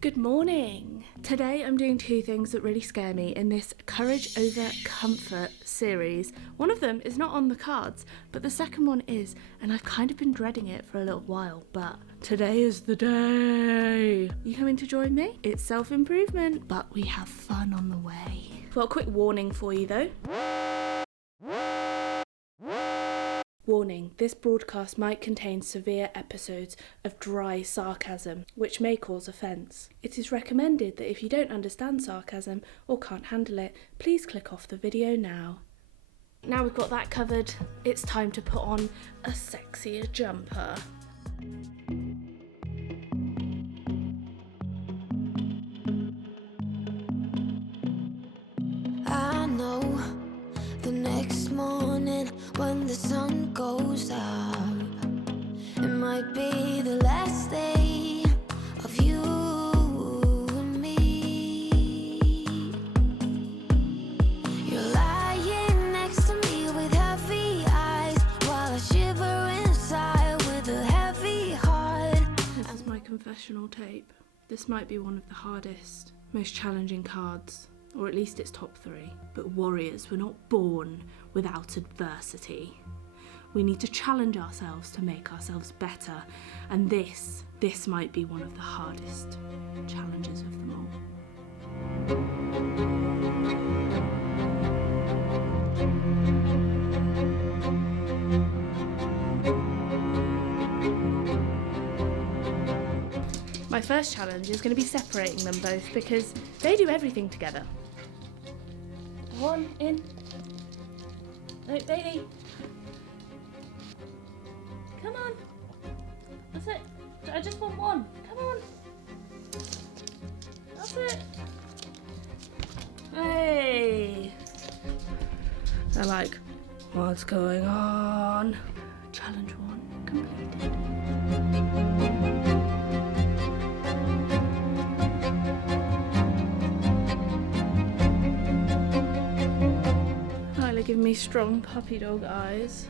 Good morning! Today I'm doing two things that really scare me in this Courage Over Comfort series. One of them is not on the cards, but the second one is, and I've kind of been dreading it for a little while, but today is the day! You coming to join me? It's self-improvement, but we have fun on the way. Well, a quick warning for you though. Warning, this broadcast might contain severe episodes of dry sarcasm, which may cause offence. It is recommended that if you don't understand sarcasm or can't handle it, please click off the video now. Now we've got that covered, it's time to put on a sexier jumper. I know the next morning when the sun goes up, it might be the last day of you and me. You're lying next to me with heavy eyes while I shiver inside with a heavy heart. This is my confessional tape. This might be one of the hardest, most challenging cards. Or at least it's top 3. But warriors were not born without adversity. We need to challenge ourselves to make ourselves better. And this might be one of the hardest challenges of them all. My first challenge is going to be separating them both because they do everything together. One in. No, baby. Come on. That's it. I just want one. Come on. That's it. Hey. They're like, what's going on? Challenge 1 completed. Give me strong puppy dog eyes.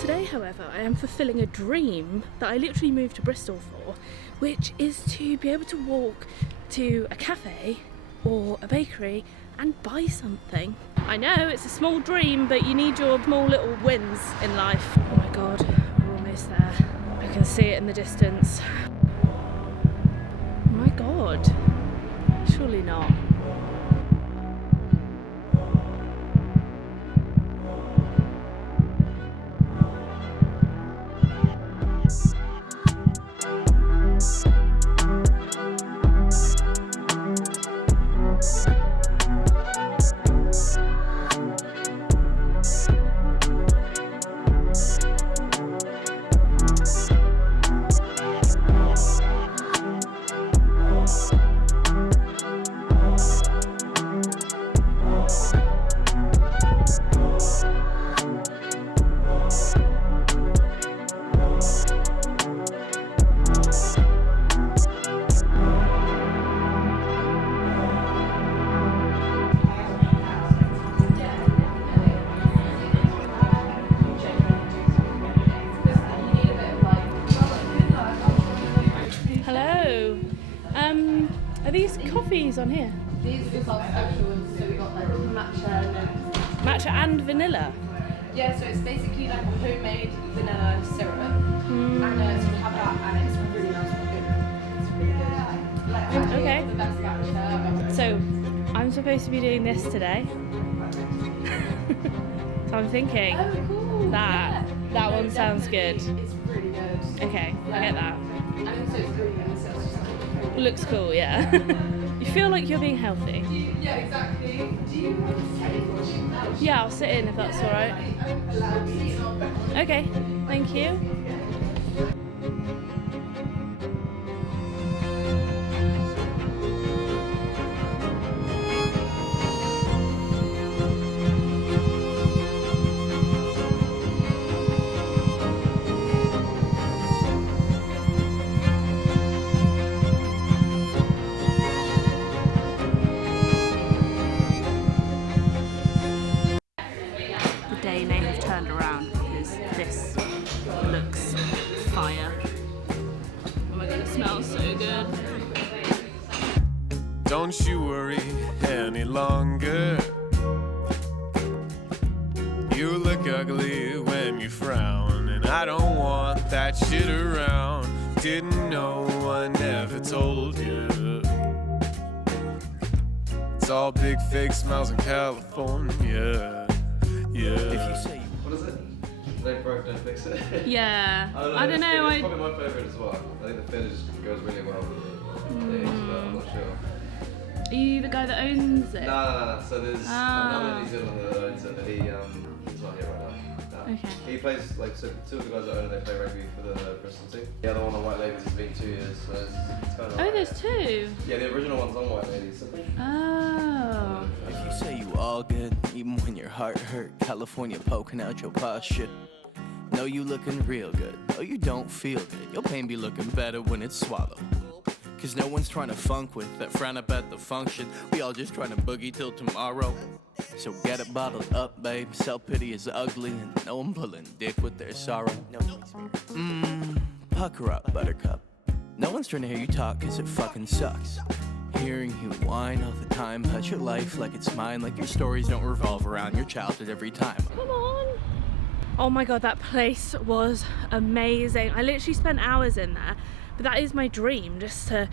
Today, however, I am fulfilling a dream that I literally moved to Bristol for, which is to be able to walk to a cafe or a bakery and buy something. I know it's a small dream, but you need your small little wins in life. Oh my god, we're almost there. I can see it in the distance. Oh my god, surely not. Are these coffees on here? These are just our special ones, so we got like Matcha and vanilla? Yeah, so it's basically like a homemade vanilla syrup. And so we have that and it's really nice and good. It's really good. Like, actually, okay. It's the best matcha. So, I'm supposed to be doing this today. So I'm thinking cool. that one sounds good. It's really good. Okay, I get that. And also it's green and so it's just like Looks cool, yeah. You feel like you're being healthy. yeah, exactly. Do you want to say what you Yeah, I'll sit in if that's alright. Okay, thank you. they may have turned around because this looks fire. Oh my god, it smells so good. Don't you worry any longer. You look ugly when you frown, and I don't want that shit around. Didn't know, I never told you. It's all big fake smiles in California. Yeah. If you say, what is it? Don't broke, don't fix it. Yeah. I don't know. It's probably my favourite as well. I think the finish goes really well with the eggs, but I'm not sure. Are you the guy that owns it? No. So there's another New Zealander that owns it, but he's not here right now. No. Okay. He plays, like, so two of the guys that own it, they play rugby for the Bristol team. The other one on White Ladies has been 2 years, so it's kind of. Oh, there's two. Yeah, the original one's on White Ladies. So Oh. If you say you all good, even when your heart hurt, California poking out your posture. No, you looking real good. No, you don't feel good. Your pain be looking better when it's swallowed. Cause no one's trying to funk with that frown up at the function. We all just trying to boogie till tomorrow. So get it bottled up, babe. Self-pity is ugly, and no one pulling dick with their sorrow. Pucker up, buttercup. No one's trying to hear you talk cause it fucking sucks. Hearing you whine all the time, hurt your life like it's mine, like your stories don't revolve around your childhood every time. Come on. Oh my god, that place was amazing. I literally spent hours in there, but that is my dream, just to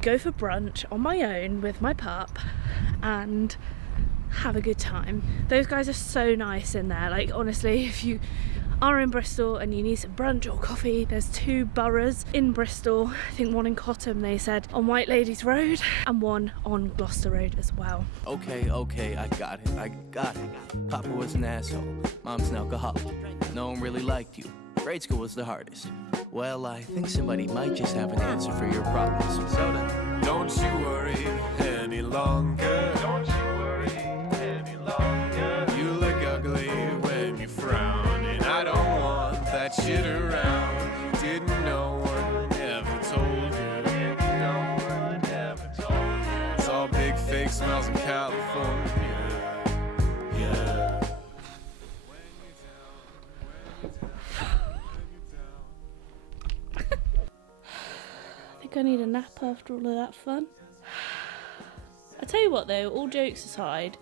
go for brunch on my own with my pup and have a good time. Those guys are so nice in there. Like, honestly, if you are in Bristol and you need some brunch or coffee, there's 2 boroughs in Bristol. I think one in Cottam, they said, on White Ladies Road, and one on Gloucester Road as well. Okay, I got it. Papa was an asshole. Mom's an alcoholic. No one really liked you. Grade school was the hardest. Well, I think somebody might just have an answer for your problems. Soda. Don't you worry any longer. Don't you worry any longer. You look ugly when you frown, and I don't want that shit around. Didn't no one ever told you. No one ever told you. It's all big fake smiles in California. Yeah. I think I need a nap after all of that fun. I tell you what though, all jokes aside,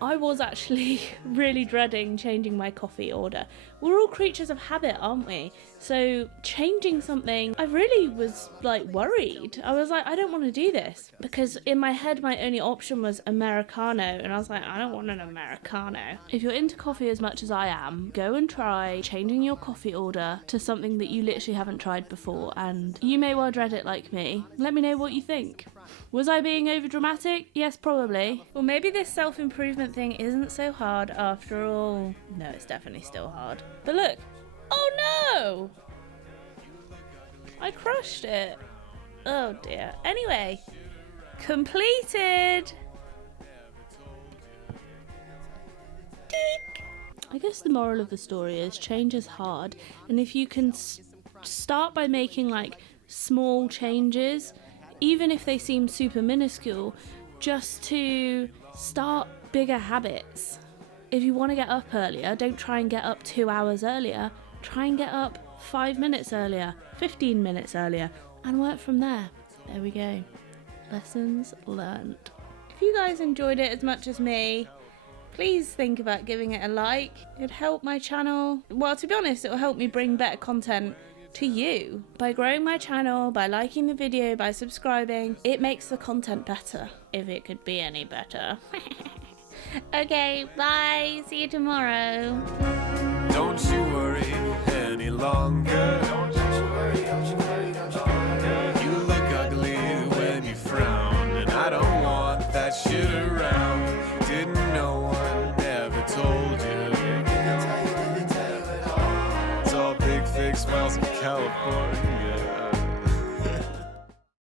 I was actually really dreading changing my coffee order. We're all creatures of habit, aren't we? So changing something, I really was like worried. I was like, I don't want to do this, because in my head my only option was Americano, and I was like, I don't want an Americano. If you're into coffee as much as I am, go and try changing your coffee order to something that you literally haven't tried before, and you may well dread it like me. Let me know what you think. Was I being over dramatic? Yes, probably. Well, maybe this self-improvement thing isn't so hard after all. No, it's definitely still hard. But look. Oh no! I crushed it. Oh dear. Anyway, completed! I guess the moral of the story is change is hard, and if you can start by making like small changes, even if they seem super minuscule, just to start bigger habits. If you want to get up earlier, don't try and get up 2 hours earlier. Try and get up 5 minutes earlier, 15 minutes earlier, and work from there. There we go. Lessons learned. If you guys enjoyed it as much as me, please think about giving it a like. It'd help my channel. Well, to be honest, it'll help me bring better content to you. By growing my channel, by liking the video, by subscribing, it makes the content better. If it could be any better. Okay, bye. See you tomorrow. Don't you worry any longer. Don't you worry, don't you worry, don't you worry. You look ugly when you frown, and I don't want that shit around. Didn't no one ever told you. It's all big fake smiles in California.